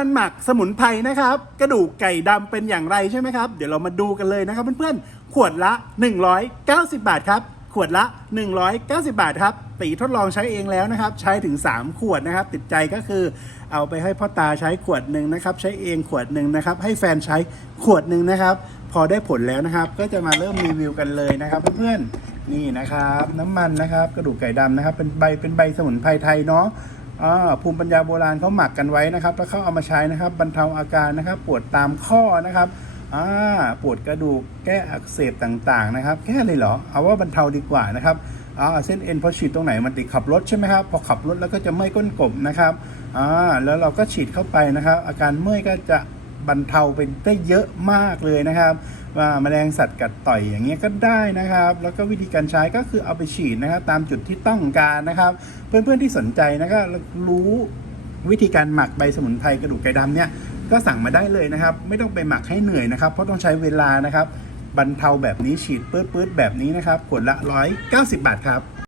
มันหมักสมุนไพรนะครับ กระดูกไก่ดำเป็นอย่างไรใช่ไหมครับ เดี๋ยวเรามาดูกันเลยนะครับเพื่อนๆ ขวดละ 190 บาทครับ ขวดละ 190 บาทครับตีทดลองใช้เองแล้วนะครับ ใช้ถึง 3 ขวดนะครับ ติดใจก็คือเอาไปให้พ่อตาใช้ขวดหนึ่งนะครับ ใช้เองขวดหนึ่งนะครับ ให้แฟนใช้ขวดหนึ่งนะครับ พอได้ผลแล้วนะครับ ก็จะมาเริ่มรีวิวกันเลยนะครับเพื่อนๆนี่นะครับ น้ำมันนะครับ กระดูกไก่ดำนะครับ เป็นใบเป็นใบสมุนไพรไทยเนาะ ภูมิปัญญาโบราณเขาหมักกันไว้นะครับ แล้วเขาเอามาใช้นะครับบรรเทาอาการนะครับ ปวดตามข้อนะครับปวดกระดูกแก้อักเสบต่างๆนะครับ แก้เลยเหรอ เอาว่าบรรเทาดีกว่านะครับเส้นเอ็นพอฉีดตรงไหนมันติดขับรถใช่ไหมครับ พอขับรถแล้วก็จะเมื่อยก้นกบนะครับแล้วเราก็ฉีดเข้าไปนะครับ อาการเมื่อยก็จะ บรรเทาไปได้เยอะมากเลยนะครับ ว่าแมลงสัตว์กัดต่อยอย่างเงี้ยก็ได้นะครับ แล้วก็วิธีการใช้ก็คือเอาไปฉีดนะครับ ตามจุดที่ต้องการนะครับ เพื่อนๆที่สนใจนะครับรู้วิธีการหมักใบสมุนไพรกระดูกไก่ดำเนี่ยก็สั่งมาได้เลยนะครับ ไม่ต้องไปหมักให้เหนื่อยนะครับ เพราะต้องใช้เวลานะครับบรรเทาแบบนี้ฉีดปื๊ดๆแบบนี้นะครับขวดละ 190 บาทครับ